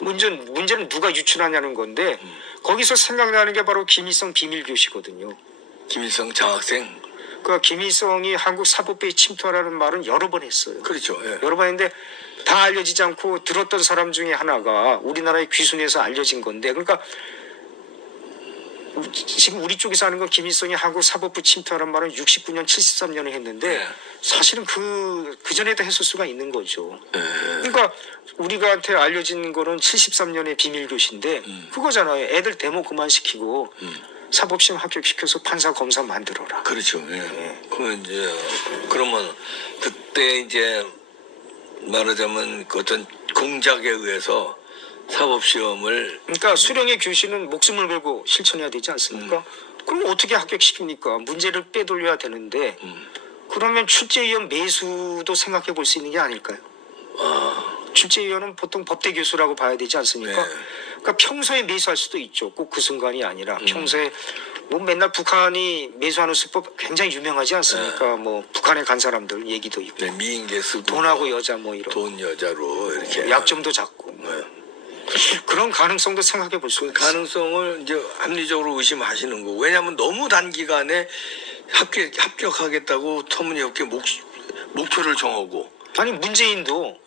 문제는 누가 유출하냐는 건데 거기서 생각나는 게 바로 김일성 비밀교시거든요. 김일성 장학생. 그러니까 김일성이 한국 사법부에 침투하라는 말은 여러 번 했어요. 그렇죠. 예. 여러 번 했는데 다 알려지지 않고 들었던 사람 중에 하나가 우리나라의 귀순에서 알려진 건데, 그러니까 지금 우리 쪽에서 하는 건 김일성이 한국 사법부 침투하라는 말은 69년, 73년에 했는데 네. 사실은 그 전에도 했을 수가 있는 거죠. 예. 그러니까 우리가한테 알려진 거는 73년의 비밀교시인데 그거잖아요. 애들 데모 그만시키고 사법시험 합격시켜서 판사 검사 만들어라. 그렇죠. 예. 그 이제 그러면 그때 이제 말하자면 그 어떤 공작에 의해서 사법 시험을 그러니까 수령의 교시는 목숨을 걸고 실천해야 되지 않습니까? 그럼 어떻게 합격시킵니까? 문제를 빼돌려야 되는데 그러면 출제위원 매수도 생각해 볼 수 있는 게 아닐까요? 출제위원은 보통 법대 교수라고 봐야 되지 않습니까? 네. 그러니까 평소에 매수할 수도 있죠. 꼭 그 순간이 아니라 평소에 뭐 맨날 북한이 매수하는 수법 굉장히 유명하지 않습니까? 뭐 북한에 간 사람들 얘기도 있고 네, 미인계 쓰고 돈하고 여자 뭐 이런 돈 여자로 이렇게 약점도 잡고 그런 가능성도 생각해 볼 수 있어요. 가능성을 이제 합리적으로 의심하시는 거. 왜냐하면 너무 단기간에 합격하겠다고 터무니없게 목표를 정하고. 아니 문재인도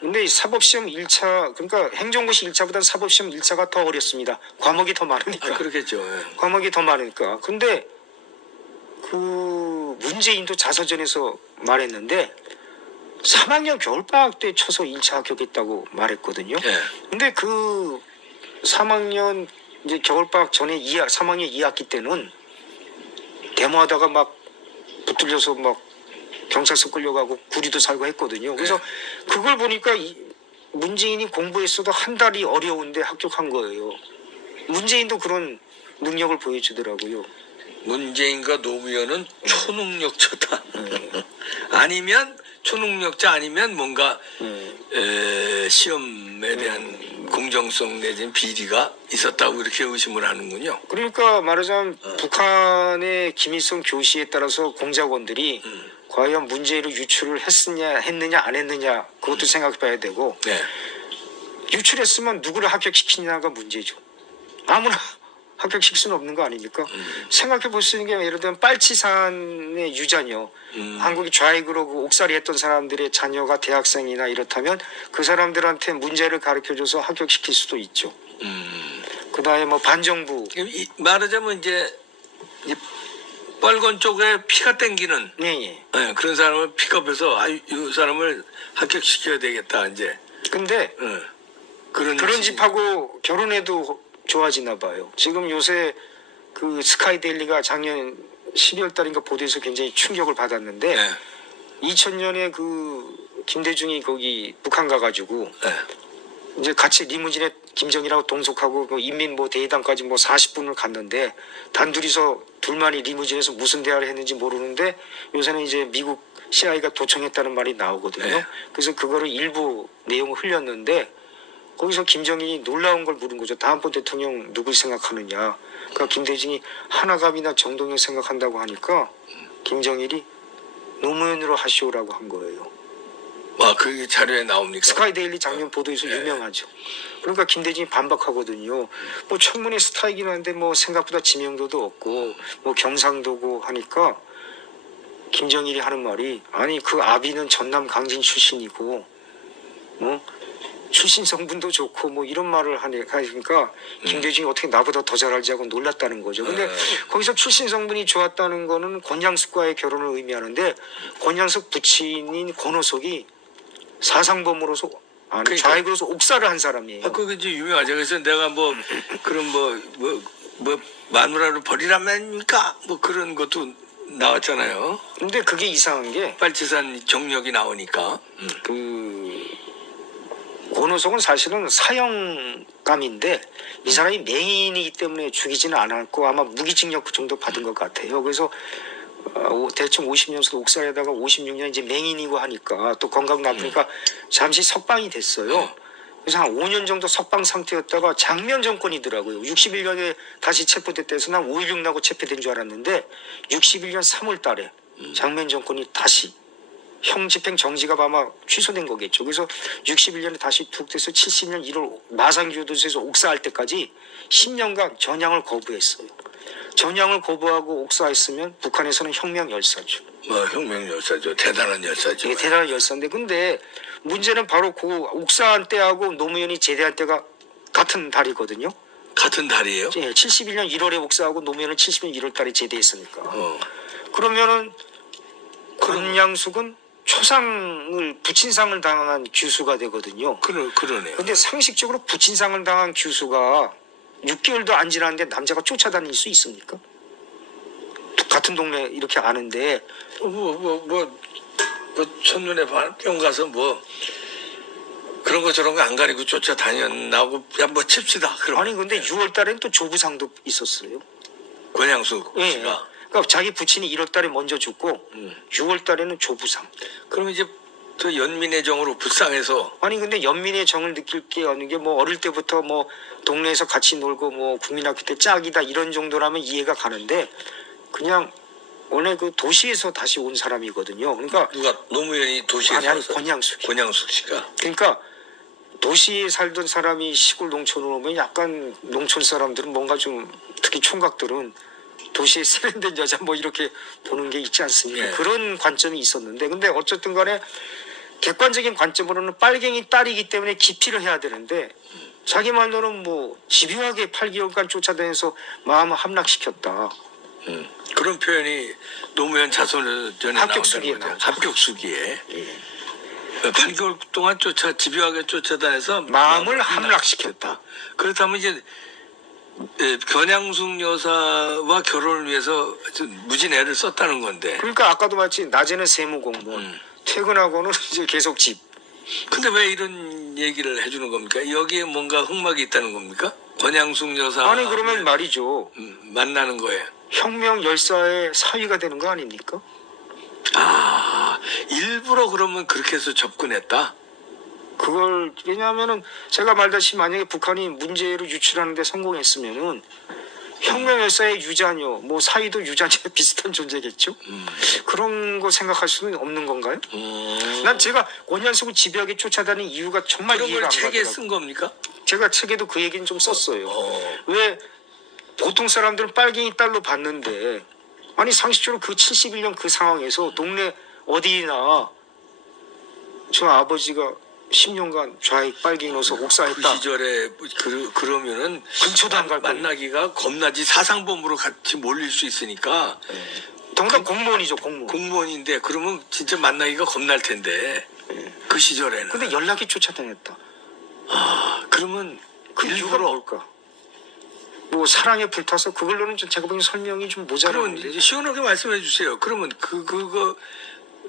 근데 사법시험 1차 그러니까 행정고시 1차보다는 사법시험 1차가 더 어렵습니다. 과목이 더 많으니까. 그렇겠죠. 예. 과목이 더 많으니까. 근데 그 문재인도 자서전에서 말했는데 3학년 겨울방학 때 쳐서 1차 합격했다고 말했거든요. 예. 근데 그 3학년 이제 겨울방학 전에 3학년 2학기 때는 데모하다가 막 붙들려서 막 경찰서 끌려가고 구리도 살고 했거든요. 그래서 그걸 보니까 문재인이 공부했어도 한 달이 어려운데 합격한 거예요. 문재인도 그런 능력을 보여주더라고요. 문재인과 노무현은 초능력자다. 아니면 초능력자 아니면 뭔가 시험에 대한 공정성 내지는 비리가 있었다고 이렇게 의심을 하는군요. 그러니까 말하자면 북한의 김일성 교시에 따라서 공작원들이 과연 문제를 유출을 했느냐 안 했느냐 그것도 생각해봐야 되고 네. 유출했으면 누구를 합격시키냐가 문제죠. 아무나 합격시킬 수는 없는 거 아닙니까? 생각해 볼 수 있는 게 예를 들면 빨치산의 유자녀 한국이 좌익으로 그 옥살이 했던 사람들의 자녀가 대학생이나 이렇다면 그 사람들한테 문제를 가르쳐줘서 합격시킬 수도 있죠. 그 다음에 뭐 반정부 말하자면 이제 빨간 쪽에 피가 땡기는 예. 그런 사람을 픽업해서 이 사람을 합격시켜야 되겠다 이제. 근데 그런 집하고 결혼해도 좋아지나 봐요. 지금 요새 그 스카이데일리가 작년 12월 달인가 보도에서 굉장히 충격을 받았는데 2000년에 그 김대중이 거기 북한 가가지고 이제 같이 리무진에 김정일하고 동석하고 그 인민 뭐 대회당까지 뭐 40분을 갔는데 단둘이서 둘만이 리무진에서 무슨 대화를 했는지 모르는데 요새는 이제 미국 CIA가 도청했다는 말이 나오거든요. 그래서 그거를 일부 내용을 흘렸는데 거기서 김정일이 놀라운 걸 물은 거죠. 다음번 대통령 누굴 생각하느냐. 그러니까 김대중이 하나갑이나 정동영 생각한다고 하니까 김정일이 노무현으로 하시오라고 한 거예요. 그게 자료에 나옵니까? 스카이데일리 작년 보도에서 유명하죠. 그러니까 김대중이 반박하거든요. 뭐 청문회 스타이긴 한데 뭐 생각보다 지명도도 없고 뭐 경상도고 하니까 김정일이 하는 말이 아니 그 아비는 전남 강진 출신이고 출신 성분도 좋고 뭐 이런 말을 하니까 김대중이 어떻게 나보다 더 잘 알지 하고 놀랐다는 거죠. 근데 거기서 출신 성분이 좋았다는 거는 권양숙과의 결혼을 의미하는데 권양숙 부친인 권호석이 사상범으로서 좌익으로서 옥살을 한 사람이에요. 그게 이제 유명하죠. 그래서 내가 뭐 그런 뭐 마누라를 버리라면니까 뭐 그런 것도 나왔잖아요. 근데 그게 이상한 게 빨치산 정력이 나오니까. 그 권호석은 사실은 사형감인데 이 사람이 맹인이기 때문에 죽이지는 않았고 아마 무기징역 정도 받은 것 같아요. 그래서 대충 50년에서 옥살에다가 56년 이제 맹인이고 하니까 또 건강 나쁘니까 잠시 석방이 됐어요. 그래서 한 5년 정도 석방 상태였다가 장면 정권이더라고요. 61년에 다시 체포됐다 해서 난 5.16 나고 체포된 줄 알았는데 61년 3월 달에 장면 정권이 다시 형 집행 정지가 아마 취소된 거겠죠. 그래서 61년에 다시 투옥돼서 70년 1월 마산교도소에서 옥사할 때까지 10년간 전향을 거부했어요. 전향을 거부하고 옥사했으면 북한에서는 혁명 열사죠. 뭐 혁명 열사죠. 대단한 열사죠. 예, 대단한 열사인데 근데 문제는 바로 그 옥사한 때하고 노무현이 제대한 때가 같은 달이거든요. 같은 달이에요? 예, 71년 1월에 옥사하고 노무현은 70년 1월 달에 제대했으니까. 어. 그러면은 권양숙은 초상을 부친상을 당한 규수가 되거든요. 그러네요. 근데 상식적으로 부친상을 당한 규수가 6개월도 안 지났는데 남자가 쫓아다닐 수 있습니까? 같은 동네 이렇게 아는데 뭐 첫눈에 뿅 가서 뭐 그런 거 저런 거 안 가리고 쫓아다녔나고 뭐 칩시다. 그럼 아니 근데 6월 달에는 또 조부상도 있었어요. 권양숙 예. 씨가. 그러니까 자기 부친이 1월 달에 먼저 죽고 6월 달에는 조부상. 그럼 이제 또 연민의 정으로 불쌍해서 아니 근데 연민의 정을 느낄 게 어느 게 뭐 어릴 때부터 뭐 동네에서 같이 놀고 뭐 국민학교 때 짝이다 이런 정도라면 이해가 가는데 그냥 원래 그 도시에서 다시 온 사람이거든요. 그러니까 누가 노무현이 도시에서 아니 와서? 권양숙이. 권양숙 씨가. 그러니까 도시에 살던 사람이 시골 농촌으로 오면 약간 농촌 사람들은 뭔가 좀 특히 총각들은 도시에 세련된 여자 뭐 이렇게 보는 게 있지 않습니까? 예. 그런 관점이 있었는데 근데 어쨌든 간에 객관적인 관점으로는 빨갱이 딸이기 때문에 기피를 해야 되는데 자기 말로는 뭐 집요하게 8개월간 쫓아다녀서 마음을 함락시켰다. 그런 표현이 노무현 자손전에 합격수기에 나온다는 거죠. 나오죠. 합격수기에. 예. 8개월 동안 집요하게 쫓아다녀서 마음을 함락시켰다. 그렇다면 이제 권양숙 여사와 결혼을 위해서 무진 애를 썼다는 건데. 그러니까 아까도 마치 낮에는 세무공무원, 퇴근하고는 이제 계속 집. 근데 왜 이런 얘기를 해주는 겁니까? 여기에 뭔가 흑막이 있다는 겁니까? 권양숙 여사. 아니 그러면 말이죠. 만나는 거예요. 혁명 열사의 사위가 되는 거 아닙니까? 아, 일부러 그러면 그렇게 해서 접근했다? 그걸 왜냐하면은 제가 말다시피 만약에 북한이 문제를 유출하는데 성공했으면은 혁명 열사의 유자녀, 뭐 사위도 유자녀 비슷한 존재겠죠. 그런 거 생각할 수는 없는 건가요? 난 제가 권양숙을 집요하게 쫓아다닌 이유가 정말 그런 이해가 걸 안 책에 가더라고요. 쓴 겁니까? 제가 책에도 그 얘기는 좀 썼어요. 어. 왜 보통 사람들은 빨갱이 딸로 봤는데 아니 상식적으로 그 71년 그 상황에서 동네 어디나 저 아버지가 10년간 좌익 빨갱이 넣어서 그 옥사했다. 시절에 그러면은 근처도 안 갈 거예요. 만나기가 겁나지. 사상범으로 같이 몰릴 수 있으니까. 더군다나 공무원이죠 공무원. 공무원인데 그러면 진짜 만나기가 겁날 텐데 그 시절에는. 근데 연락이 쫓아다녔다. 그러면 그 이유가 뭘까? 뭐 사랑에 불타서 그걸로는 좀 제가 보기엔 설명이 좀 그러면 모자라는데 이제 시원하게 말씀해 주세요. 그러면 그거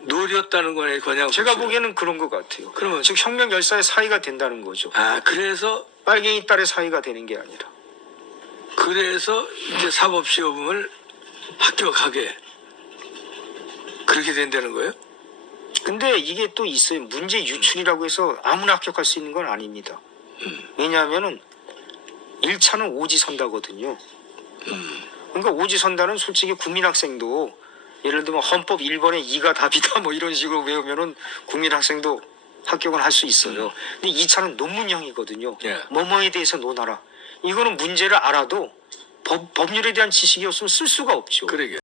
노렸다는 거네 권양숙 제가 씨는. 보기에는 그런 것 같아요. 그러면- 즉 혁명 열사의 사이가 된다는 거죠. 그래서 빨갱이 딸의 사이가 되는 게 아니라. 이제 사법시험을 합격하게 그렇게 된다는 거예요? 근데 이게 또 있어요. 문제 유출이라고 해서 아무나 합격할 수 있는 건 아닙니다. 왜냐하면은 1차는 오지선다거든요. 그러니까 오지선다는 솔직히 국민학생도 예를 들면 헌법 1번에 2가 답이다 뭐 이런 식으로 외우면은 국민학생도 합격을 할 수 있어요. 근데 2차는 논문형이거든요. 예. 뭐뭐에 대해서 논하라. 이거는 문제를 알아도 법률에 대한 지식이 없으면 쓸 수가 없죠. 그러게.